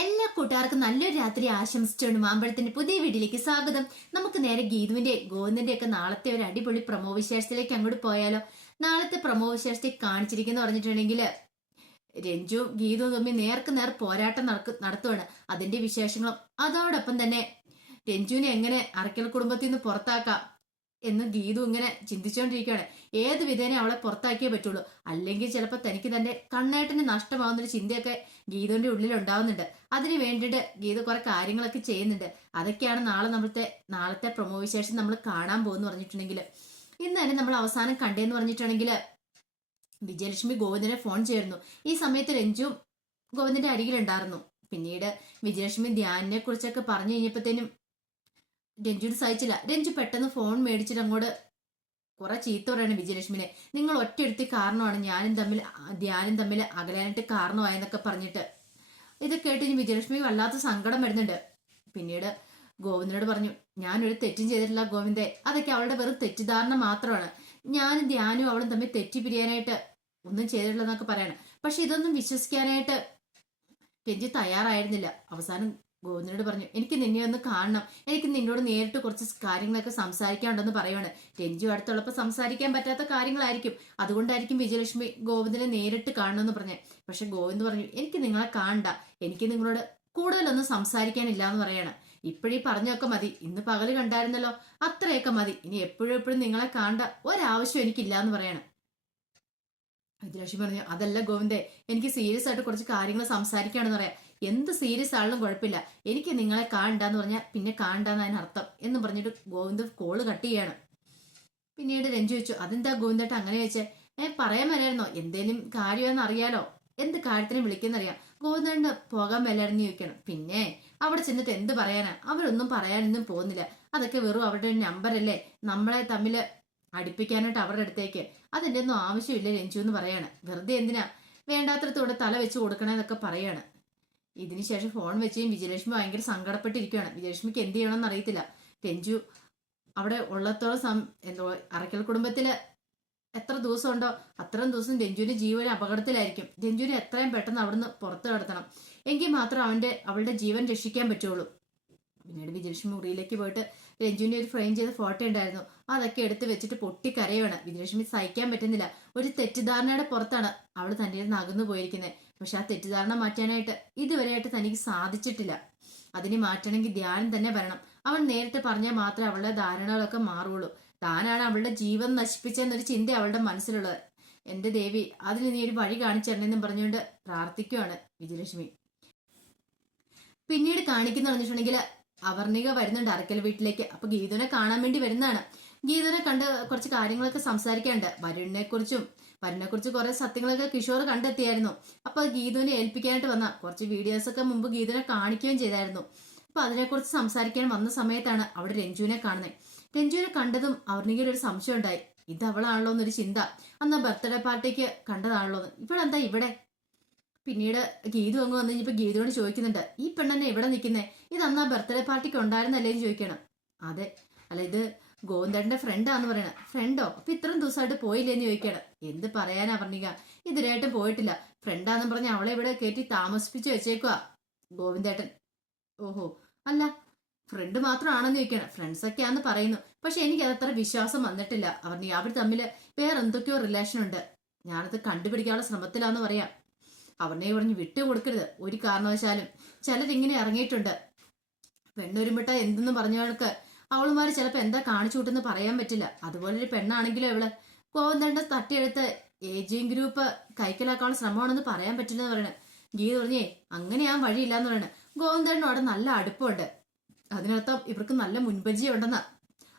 എല്ലാ കൂട്ടുകാർക്കും നല്ലൊരു രാത്രി ആശംസിച്ചുകൊണ്ട് മാമ്പഴത്തിന്റെ പുതിയ വീട്ടിലേക്ക് സ്വാഗതം. നമുക്ക് നേരെ ഗീതുവിന്റെ ഗോവിന്ദന്റെ ഒക്കെ നാളത്തെ ഒരു അടിപൊളി പ്രമോ വിശേഷത്തിലേക്ക് അങ്ങോട്ട് പോയാലോ. നാളത്തെ പ്രമോ വിശേഷത്തിൽ കാണിച്ചിരിക്കുന്ന പറഞ്ഞിട്ടുണ്ടെങ്കിൽ രഞ്ജുവും ഗീതുവും തമ്മിൽ നേർക്ക് നേർ പോരാട്ടം നടത്തുവാണ്. അതിന്റെ വിശേഷങ്ങളും അതോടൊപ്പം തന്നെ രഞ്ജുവിനെ എങ്ങനെ അറക്കൽ കുടുംബത്തിൽ നിന്ന് പുറത്താക്കാം എന്ന് ഗീതു ഇങ്ങനെ ചിന്തിച്ചുകൊണ്ടിരിക്കുകയാണ്. ഏത് വിധേന അവളെ പുറത്താക്കിയേ പറ്റുള്ളൂ, അല്ലെങ്കിൽ ചിലപ്പോൾ തനിക്ക് തന്റെ കണ്ണേട്ടന് നഷ്ടമാവുന്നൊരു ചിന്തയൊക്കെ ഗീതുവിന്റെ ഉള്ളിൽ ഉണ്ടാവുന്നുണ്ട്. അതിന് വേണ്ടിയിട്ട് ഗീതു കുറെ കാര്യങ്ങളൊക്കെ ചെയ്യുന്നുണ്ട്. അതൊക്കെയാണ് നാളത്തെ പ്രൊമോ വിശേഷം നമ്മൾ കാണാൻ പോകുന്നു പറഞ്ഞിട്ടുണ്ടെങ്കിൽ. ഇന്ന് തന്നെ നമ്മൾ അവസാനം കണ്ടേന്ന് പറഞ്ഞിട്ടുണ്ടെങ്കിൽ വിജയലക്ഷ്മി ഗോവിന്ദനെ ഫോൺ ചെയ്യുന്നു. ഈ സമയത്ത് രഞ്ജുവും ഗോവിന്ദന്റെ അരികിലുണ്ടായിരുന്നു. പിന്നീട് വിജയലക്ഷ്മി ധ്യാനിനെ കുറിച്ചൊക്കെ പറഞ്ഞു കഴിഞ്ഞപ്പോഴത്തേനും രഞ്ജുവിന് സഹിച്ചില്ല. രഞ്ജു പെട്ടെന്ന് ഫോൺ മേടിച്ചിട്ട് അങ്ങോട്ട് കുറെ ചീത്ത പറയാണ് വിജയലക്ഷ്മിനെ. നിങ്ങൾ ഒറ്റയെടുത്തി കാരണമാണ് ധ്യാനും തമ്മിൽ അകലാനായിട്ട് കാരണമായെന്നൊക്കെ പറഞ്ഞിട്ട്. ഇത് കേട്ട് ഇനി വിജയലക്ഷ്മി വല്ലാത്ത സങ്കടം വരുന്നുണ്ട്. പിന്നീട് ഗോവിന്ദനോട് പറഞ്ഞു, ഞാനൊരു തെറ്റും ചെയ്തിട്ടില്ല ഗോവിന്ദേ, അതൊക്കെ അവളുടെ വെറും തെറ്റിദ്ധാരണ മാത്രമാണ്. ഞാനും ധ്യാനും അവളും തമ്മിൽ തെറ്റിപ്പിരിയാനായിട്ട് ഒന്നും ചെയ്തിട്ടില്ലെന്നൊക്കെ പറയാണ്. പക്ഷെ ഇതൊന്നും വിശ്വസിക്കാനായിട്ട് രഞ്ജു തയ്യാറായിരുന്നില്ല. അവസാനം ഗോവിന്ദനോട് പറഞ്ഞു, എനിക്ക് നിന്നെ ഒന്ന് കാണണം, എനിക്ക് നിന്നോട് നേരിട്ട് കുറച്ച് കാര്യങ്ങളൊക്കെ സംസാരിക്കാനുണ്ടെന്ന് പറയുവാണ്. രഞ്ജു അടുത്തുള്ളപ്പോൾ സംസാരിക്കാൻ പറ്റാത്ത കാര്യങ്ങളായിരിക്കും, അതുകൊണ്ടായിരിക്കും വിജയലക്ഷ്മി ഗോവിന്ദനെ നേരിട്ട് കാണണമെന്ന് പറഞ്ഞേ. പക്ഷെ ഗോവിന്ദ് പറഞ്ഞു, എനിക്ക് നിങ്ങളെ കാണണ്ട, എനിക്ക് നിങ്ങളോട് കൂടുതലൊന്നും സംസാരിക്കാനില്ല എന്ന് പറയാണ്. ഇപ്പോഴീ പറഞ്ഞൊക്കെ മതി, ഇന്ന് പകല് കണ്ടായിരുന്നല്ലോ, അത്രയൊക്കെ മതി, ഇനി എപ്പോഴും നിങ്ങളെ കാണണ്ട ഒരാവശ്യം എനിക്കില്ല എന്ന് പറയാണ്. വിജയലക്ഷ്മി പറഞ്ഞു, അതല്ല ഗോവിന്ദേ, എനിക്ക് സീരിയസ് ആയിട്ട് കുറച്ച് കാര്യങ്ങൾ സംസാരിക്കുകയാണെന്ന് പറയാം. എന്ത് സീരിയസ് ആണെങ്കിലും കുഴപ്പമില്ല, എനിക്ക് നിങ്ങളെ കാണണ്ടെന്ന് പറഞ്ഞാൽ പിന്നെ കാണണ്ടെന്ന് അതിനർത്ഥം എന്ന് പറഞ്ഞിട്ട് ഗോവിന്ദ് കോള് കട്ട് ചെയ്യാണ്. പിന്നീട് രഞ്ജു ചോദിച്ചു, അതെന്താ ഗോവിന്ദേട്ട അങ്ങനെ ചോദിച്ചേ? പറയാൻ മേലായിരുന്നോ, എന്തേലും കാര്യമെന്ന് അറിയാലോ, എന്ത് കാര്യത്തിനും വിളിക്കുന്നറിയാം. ഗോവിന്ദേട്ടന് പോകാൻ മേലായിരുന്നു ചോദിക്കണം. പിന്നെ അവിടെ ചെന്നിട്ട് എന്ത് പറയാനാ, അവരൊന്നും പറയാനൊന്നും പോകുന്നില്ല, അതൊക്കെ വെറും അവരുടെ നമ്പറല്ലേ, നമ്മളെ തമ്മില് അടുപ്പിക്കാനായിട്ട് അവരുടെ അടുത്തേക്ക്. അതിൻ്റെ ഒന്നും ആവശ്യമില്ല രഞ്ജു എന്ന് പറയാണ്. വെറുതെ എന്തിനാ വേണ്ടാത്തടത്തോടെ തല വെച്ച് കൊടുക്കണേന്നൊക്കെ പറയാണ്. ഇതിനുശേഷം ഫോൺ വെച്ചും വിജയലക്ഷ്മി ഭയങ്കര സങ്കടപ്പെട്ടിരിക്കുകയാണ്. വിജയലക്ഷ്മിക്ക് എന്ത് ചെയ്യണമെന്ന് അറിയത്തില്ല. രഞ്ജു അവിടെ ഉള്ളത്തോളം എന്തോ അറക്കൽ കുടുംബത്തില് എത്ര ദിവസം ഉണ്ടോ അത്രയും ദിവസം രഞ്ജുവിന്റെ ജീവൻ അപകടത്തിലായിരിക്കും. രഞ്ജുവിനെ എത്രയും പെട്ടെന്ന് അവിടുന്ന് പുറത്തു കടത്തണം, എങ്കിൽ മാത്രം അവളുടെ ജീവൻ രക്ഷിക്കാൻ പറ്റുള്ളൂ. പിന്നീട് വിജയലക്ഷ്മി മുറിയിലേക്ക് പോയിട്ട് രഞ്ജുവിന്റെ ഒരു ഫ്രെയിം ചെയ്ത ഫോട്ടോ ഉണ്ടായിരുന്നു, അതൊക്കെ എടുത്ത് വെച്ചിട്ട് പൊട്ടിക്കരയാണ്. വിജയലക്ഷ്മി സഹിക്കാൻ പറ്റുന്നില്ല. ഒരു തെറ്റിദ്ധാരണയുടെ പുറത്താണ് അവൾ തന്റെ അകന്നു പോയിരിക്കുന്നത്. പക്ഷെ ആ തെറ്റിദ്ധാരണ മാറ്റാനായിട്ട് ഇതുവരെയായിട്ട് തനിക്ക് സാധിച്ചിട്ടില്ല. അതിന് മാറ്റണമെങ്കിൽ ധ്യാനം തന്നെ വരണം. അവൻ നേരിട്ട് പറഞ്ഞാൽ മാത്രമേ അവളുടെ ധാരണകളൊക്കെ മാറുള്ളൂ. താനാണ് അവളുടെ ജീവൻ നശിപ്പിച്ചെന്നൊരു ചിന്ത അവളുടെ മനസ്സിലുള്ളത്. എന്റെ ദേവി, അതിന് നീ ഒരു വഴി കാണിച്ചു തരണമെന്നും പറഞ്ഞുകൊണ്ട് പ്രാർത്ഥിക്കുകയാണ് വിജയലക്ഷ്മി. പിന്നീട് കാണിക്കുന്ന പറഞ്ഞിട്ടുണ്ടെങ്കിൽ അവർണിക വരുന്നുണ്ട് അറക്കൽ വീട്ടിലേക്ക്. അപ്പൊ ഗീതുവിനെ കാണാൻ വേണ്ടി വരുന്നതാണ്. ഗീതുവിനെ കണ്ട് കുറച്ച് കാര്യങ്ങളൊക്കെ സംസാരിക്കാനുണ്ട്. വരുണിനെ കുറിച്ച് കുറെ സത്യങ്ങളൊക്കെ കിഷോർ കണ്ടെത്തിയായിരുന്നു. അപ്പൊ ഗീതുവിനെ ഏൽപ്പിക്കാനായിട്ട് വന്ന കുറച്ച് വീഡിയോസ് ഒക്കെ മുമ്പ് ഗീതുവിനെ കാണിക്കുകയും ചെയ്തായിരുന്നു. അപ്പൊ അതിനെക്കുറിച്ച് സംസാരിക്കാൻ വന്ന സമയത്താണ് അവിടെ രഞ്ജുവിനെ കാണുന്നത്. രഞ്ജുവിനെ കണ്ടതും അവർണികയിൽ ഒരു സംശയം ഉണ്ടായി. ഇത് അവളാണല്ലോ എന്നൊരു ചിന്ത. അന്ന് ബർത്ത്ഡേ പാർട്ടിക്ക് കണ്ടതാണല്ലോ എന്ന്. ഇവളെന്താ ഇവിടെ? പിന്നീട് ഗീതു അങ്ങ് വന്നു കഴിഞ്ഞപ്പോ ഗീതുവിനോട് ചോദിക്കുന്നുണ്ട്, ഈ പെണ്ണെന്നെ എവിടെ നിൽക്കുന്നേ? ഇത് അന്ന് ആ ബർത്ത്ഡേ പാർട്ടിക്ക് ഉണ്ടായിരുന്നല്ലേ എന്ന് ചോദിക്കണം. അതെ. അല്ല, ഇത് ഗോവിന്ദന്റെ ഫ്രണ്ടാന്ന് പറയണ. ഫ്രണ്ടോ? അപ്പൊ ഇത്രയും ദിവസമായിട്ട് പോയില്ലേന്ന് ചോദിക്കണം. എന്ത് പറയാനാ പറഞ്ഞിക, ഇതിനായിട്ടും പോയിട്ടില്ല. ഫ്രണ്ടാന്ന് പറഞ്ഞ അവളെ ഇവിടെ കയറ്റി താമസിപ്പിച്ച് വെച്ചേക്കുവാ ഗോവിന്ദേട്ടൻ. ഓഹോ, അല്ല ഫ്രണ്ട് മാത്രമാണെന്ന് ചോദിക്കണം. ഫ്രണ്ട്സ് ഒക്കെയാന്ന് പറയുന്നു, പക്ഷെ എനിക്ക് അതത്ര വിശ്വാസം വന്നിട്ടില്ല. അവർ തമ്മിൽ വേറെ എന്തൊക്കെയോ റിലേഷൻ ഉണ്ട്. ഞാനത് കണ്ടുപിടിക്കാനുള്ള ശ്രമത്തിലാന്ന് പറയാം. അവനെ പറഞ്ഞ് വിട്ടുകൊടുക്കരുത് ഒരു കാരണവശാലും. ചിലരിങ്ങനെ ഇറങ്ങിയിട്ടുണ്ട്, പെണ്ണൊരുമിട്ട എന്തെന്ന് പറഞ്ഞവൾക്ക് അവളുമാര് ചിലപ്പോ എന്താ കാണിച്ചു കൂട്ടെന്ന് പറയാൻ പറ്റില്ല. അതുപോലെ ഒരു പെണ്ണാണെങ്കിലും ഇവള് ഗോവിന്ദന്റെ തട്ടിയെടുത്ത് ഏജിങ് ഗ്രൂപ്പ് കൈക്കലാക്കാനുള്ള ശ്രമമാണെന്ന് പറയാൻ പറ്റില്ലെന്ന് പറയണേ. ഗീത പറഞ്ഞേ അങ്ങനെ ആ വഴിയില്ലാന്ന് പറയണേ. ഗോവിന്ദനോട് നല്ല അടുപ്പമുണ്ട്, അതിനർത്ഥം ഇവർക്ക് നല്ല മുൻപരിചയം ഉണ്ടെന്നാ.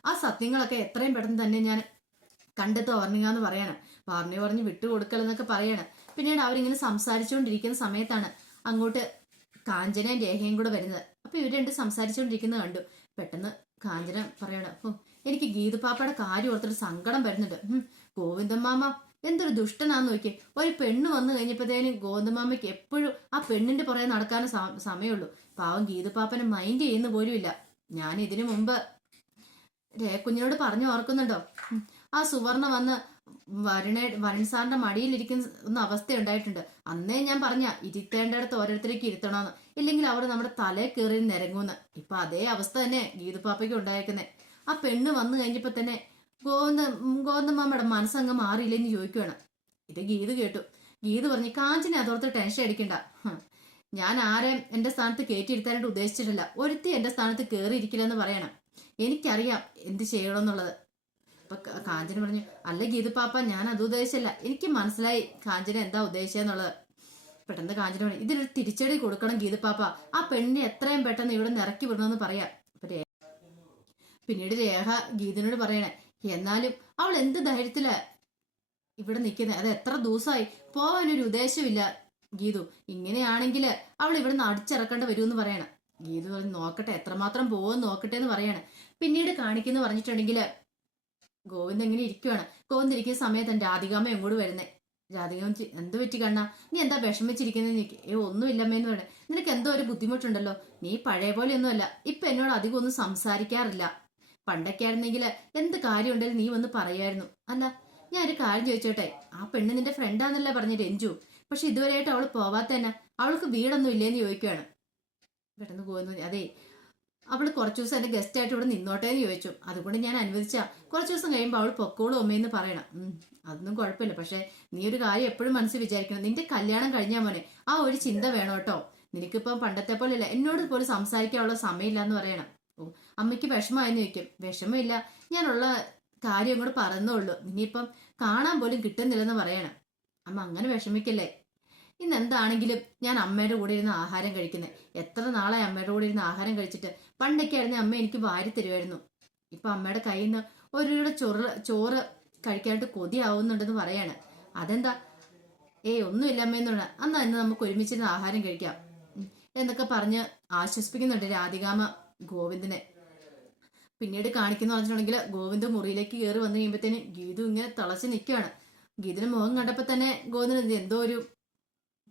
ആ സത്യങ്ങളൊക്കെ എത്രയും പെട്ടെന്ന് തന്നെ ഞാൻ കണ്ടെത്തോ വർണ്ണിങ്ങാന്ന് പറയണം. പറഞ്ഞ് വിട്ടുകൊടുക്കലെന്നൊക്കെ പറയണം. പിന്നീട് അവരിങ്ങനെ സംസാരിച്ചുകൊണ്ടിരിക്കുന്ന സമയത്താണ് അങ്ങോട്ട് കാഞ്ചനയും രേഖയും കൂടെ വരുന്നത്. അപ്പൊ ഇവർ രണ്ട് സംസാരിച്ചുകൊണ്ടിരിക്കുന്നത് കണ്ടു. പെട്ടെന്ന് കാഞ്ചന പറയണം, എനിക്ക് ഗീതുപാപ്പയുടെ കാര്യം ഓർത്തൊരു സങ്കടം വരുന്നുണ്ട്. ഗോവിന്ദമാമ എന്തൊരു ദുഷ്ടനാന്ന് നോക്കിയേ. ഒരു പെണ്ണ് വന്നു കഴിഞ്ഞപ്പോഴത്തേനും ഗോവിന്ദമാമയ്ക്ക് എപ്പോഴും ആ പെണ്ണിന്റെ പുറകെ നടക്കാനേ സമയമുള്ളൂ. പാവം ഗീതുപാപ്പനെ മൈൻഡ് ചെയ്യുന്ന പോലും ഇല്ല. ഞാൻ ഇതിനു മുമ്പ് രേക്കുഞ്ഞിനോട് പറഞ്ഞു ഓർക്കുന്നുണ്ടോ, ആ സുവർണ വന്ന് വരുൺ സാറിന്റെ മടിയിലിരിക്കുന്ന അവസ്ഥ ഉണ്ടായിട്ടുണ്ട്. അന്നേ ഞാൻ പറഞ്ഞ ഇരുത്തേണ്ടടുത്ത് ഓരോരുത്തരേക്ക് ഇരുത്തണമെന്ന്, ഇല്ലെങ്കിൽ അവർ നമ്മുടെ തലയിൽ കയറി നിരങ്ങൂന്ന്. ഇപ്പൊ അതേ അവസ്ഥ തന്നെ ഗീതുപ്പാപ്പയ്ക്ക് ഉണ്ടായേക്കുന്നേ. ആ പെണ്ണ് വന്നു കഴിഞ്ഞപ്പോ തന്നെ ഗോവിന്ദമ്മയുടെ മനസ്സങ്ങ് മാറിയില്ലെന്ന് ചോദിക്കുകയാണ്. ഇത് ഗീത് കേട്ടു. ഗീത് പറഞ്ഞു, കാഞ്ചിനെ അതോർത്ത് ടെൻഷൻ അടിക്കണ്ട. ഞാൻ ആരെയും എന്റെ സ്ഥാനത്ത് കയറ്റിയിരുത്താനായിട്ട് ഉദ്ദേശിച്ചിട്ടില്ല. ഒരുത്തി എന്റെ സ്ഥാനത്ത് കയറിയിരിക്കില്ലെന്ന് പറയണം. എനിക്കറിയാം എന്ത് ചെയ്യണമെന്നുള്ളത്. അപ്പൊ കാഞ്ചന പറഞ്ഞു, അല്ല ഗീതുപ്പാപ്പ, ഞാൻ അത് ഉദ്ദേശിച്ചല്ല. എനിക്ക് മനസ്സിലായി കാഞ്ചന എന്താ ഉദ്ദേശിച്ചെന്നുള്ളത്. പെട്ടെന്ന് കാഞ്ചന പറഞ്ഞു, ഇതിനൊരു തിരിച്ചടി കൊടുക്കണം ഗീതുപ്പാപ്പ. ആ പെണ്ണിനെ എത്രയും പെട്ടെന്ന് ഇവിടെ നിന്ന് ഇറക്കി വിടണമെന്ന് പറയാം. പിന്നീട് രേഖ ഗീതിനോട് പറയണേ, എന്നാലും അവൾ എന്ത് ധൈര്യത്തിലാ ഇവിടെ നിൽക്കുന്നത്? അത് എത്ര ദിവസമായി, പോവാനൊരു ഉദ്ദേശമില്ല ഗീതു. ഇങ്ങനെയാണെങ്കിൽ അവൾ ഇവിടെ നിന്ന് അടിച്ചിറക്കേണ്ടി വരുമെന്ന് പറയണം. ഗീതു പറഞ്ഞു, നോക്കട്ടെ എത്രമാത്രം പോവെന്ന് നോക്കട്ടെ എന്ന് പറയാണ്. പിന്നീട് കാണിക്കുന്ന പറഞ്ഞിട്ടുണ്ടെങ്കിൽ ഗോവിന്ദ് എങ്ങനെ ഇരിക്കുവാണ്. ഗോവിന്ദ് ഇരിക്കുന്ന സമയത്ത് രാധികാമ്മ എങ്ങോട്ട് വരുന്നേ. രാധികാമ്മ, എന്ത് പറ്റി കണ്ണാ, നീ എന്താ വിഷമിച്ചിരിക്കുന്നത്? ഒന്നുമില്ലമ്മേന്ന് പറയണേ. നിനക്ക് എന്തോ ഒരു ബുദ്ധിമുട്ടുണ്ടല്ലോ. നീ പഴയ പോലെ ഒന്നുമല്ല. ഇപ്പൊ എന്നോട് അധികം ഒന്നും സംസാരിക്കാറില്ല. പണ്ടൊക്കെ ആയിരുന്നെങ്കിൽ എന്ത് കാര്യം ഉണ്ടെങ്കിലും നീ വന്ന് പറയായിരുന്നു. അല്ല, ഞാൻ ഒരു കാര്യം ചോദിച്ചോട്ടെ, ആ പെണ്ണ് നിന്റെ ഫ്രണ്ടാന്നല്ലേ പറഞ്ഞ രഞ്ജു? പക്ഷെ ഇതുവരെയായിട്ട് അവള് പോവാത്ത തന്നെ, അവൾക്ക് വീടൊന്നും ഇല്ലേന്ന് ചോദിക്കുകയാണ്. പെട്ടെന്ന് പോകുന്നു, അതെ അവള് കുറച്ചു ദിവസം എന്റെ ഗസ്റ്റ് ആയിട്ട് ഇവിടെ നിന്നോട്ടെ എന്ന് ചോദിച്ചു. അതുകൊണ്ട് ഞാൻ അനുവദിച്ച കുറച്ചു ദിവസം കഴിയുമ്പോൾ അവൾ പൊക്കോളും അമ്മയെന്ന് പറയണം. അതൊന്നും കുഴപ്പമില്ല. പക്ഷെ നീ ഒരു കാര്യം എപ്പോഴും മനസ്സിൽ വിചാരിക്കണം, നിന്റെ കല്യാണം കഴിഞ്ഞാൽ മോനെ ആ ഒരു ചിന്ത വേണം കേട്ടോ. നിനക്കിപ്പം പണ്ടത്തെ പോലെ ഇല്ല, എന്നോട് പോലും സംസാരിക്കാനുള്ള സമയമില്ല എന്ന് പറയണം. ഓ, അമ്മയ്ക്ക് വിഷമമായെന്ന് ചോദിക്കും. വിഷമമില്ല, ഞാനുള്ള കാര്യം കൂടെ പറയുന്നുള്ളൂ. ഇനിയിപ്പം കാണാൻ പോലും കിട്ടുന്നില്ലെന്ന് പറയണം. അമ്മ അങ്ങനെ വിഷമിക്കല്ലേ. ഇന്ന് എന്താണെങ്കിലും ഞാൻ അമ്മയുടെ കൂടെ ഇരുന്ന് ആഹാരം കഴിക്കുന്നത്. എത്ര നാളായി അമ്മയുടെ കൂടെ ഇരുന്ന് ആഹാരം കഴിച്ചിട്ട്. പണ്ടൊക്കെ ആയിരുന്നു അമ്മ എനിക്ക് വാരി തരുമായിരുന്നു. ഇപ്പൊ അമ്മയുടെ കയ്യിൽ നിന്ന് ഒരു ചോറ് കഴിക്കാനായിട്ട് കൊതിയാവുന്നുണ്ടെന്ന് പറയാണ്. അതെന്താ? ഒന്നുമില്ല അമ്മയെന്നാണ്. എന്നാ ഇന്ന് നമുക്ക് ഒരുമിച്ചിരുന്ന് ആഹാരം കഴിക്കാം എന്നൊക്കെ പറഞ്ഞ് ആശ്വസിപ്പിക്കുന്നുണ്ട് രാധികാമ്മ ഗോവിന്ദനെ. പിന്നീട് കാണിക്കുന്ന പറഞ്ഞിട്ടുണ്ടെങ്കിൽ ഗോവിന്ദ് മുറിയിലേക്ക് കയറി വന്നു കഴിയുമ്പോഴത്തേന് ഗീതു ഇങ്ങനെ തിളച്ച് നിൽക്കുകയാണ്. ഗീതിന്റെ മുഖം കണ്ടപ്പോ തന്നെ ഗോവിന്ദന് എന്തോ ഒരു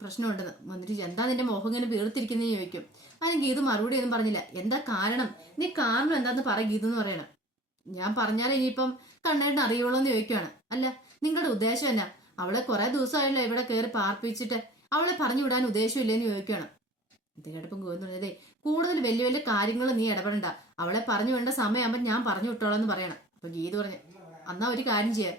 പ്രശ്നമുണ്ടെന്ന് വന്നിട്ട്, എന്താ നിന്റെ മുഖം ഇങ്ങനെ വീർത്തിരിക്കുന്നതെന്ന് ചോദിക്കും. അതിന് ഗീതു മറുപടി ഒന്നും പറഞ്ഞില്ല. എന്താ കാരണം? നീ കാരണം എന്താന്ന് പറ ഗീതു എന്ന് പറയണം. ഞാൻ പറഞ്ഞാൽ ഇനിയിപ്പം കണ്ണേട്ടന് അറിയുള്ളൂ എന്ന് ചോദിക്കുകയാണ്. അല്ല, നിങ്ങളുടെ ഉദ്ദേശം എന്നാ? അവളെ കുറെ ദിവസമായല്ലോ ഇവിടെ കയറി പാർപ്പിച്ചിട്ട്, അവളെ പറഞ്ഞു വിടാൻ ഉദ്ദേശമില്ലെന്ന് ചോദിക്കുകയാണ്. ഇത് കേട്ടപ്പം ഗോവിന്ദ് പറഞ്ഞതേ, കൂടുതൽ വലിയ വലിയ കാര്യങ്ങൾ നീ ഇടപെടണ്ട. അവളെ പറഞ്ഞു വേണ്ട സമയമാകുമ്പോൾ ഞാൻ പറഞ്ഞു വിട്ടോളാം എന്ന് പറയണം. അപ്പൊ ഗീതു പറഞ്ഞു, എന്നാ ഒരു കാര്യം ചെയ്യാം,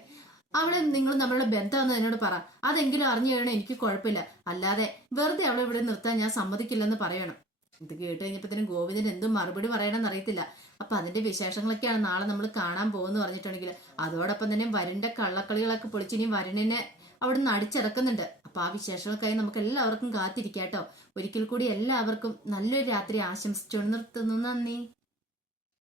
അവളെ നിങ്ങൾ നമ്മളുടെ ബന്ധമെന്ന് എന്നോട് പറ. അതെങ്കിലും അറിഞ്ഞു കഴിയണം, എനിക്ക് കുഴപ്പമില്ല. അല്ലാതെ വെറുതെ അവളെ ഇവിടെ നിർത്താൻ ഞാൻ സമ്മതിക്കില്ലെന്ന് പറയണം. ഇത് കേട്ട് കഴിഞ്ഞപ്പോഴത്തേനും ഗോവിന്ദന് എന്തും മറുപടി പറയണമെന്ന് അറിയത്തില്ല. അപ്പൊ അതിന്റെ വിശേഷങ്ങളൊക്കെയാണ് നാളെ നമ്മൾ കാണാൻ പോകുമെന്ന് പറഞ്ഞിട്ടുണ്ടെങ്കിൽ, അതോടൊപ്പം തന്നെ വരുണിന്റെ കള്ളക്കളികളൊക്കെ പൊളിച്ചിനി വരുണിനെ അവിടെ നിന്ന് അടിച്ചിറക്കുന്നുണ്ട്. അപ്പൊ ആ വിശേഷങ്ങൾക്കായി നമുക്ക് എല്ലാവർക്കും കാത്തിരിക്കാട്ടോ. ഒരിക്കൽ കൂടി എല്ലാവർക്കും നല്ലൊരു രാത്രി ആശംസിച്ചുകൊണ്ട് നിർത്തുന്നു. നന്ദി.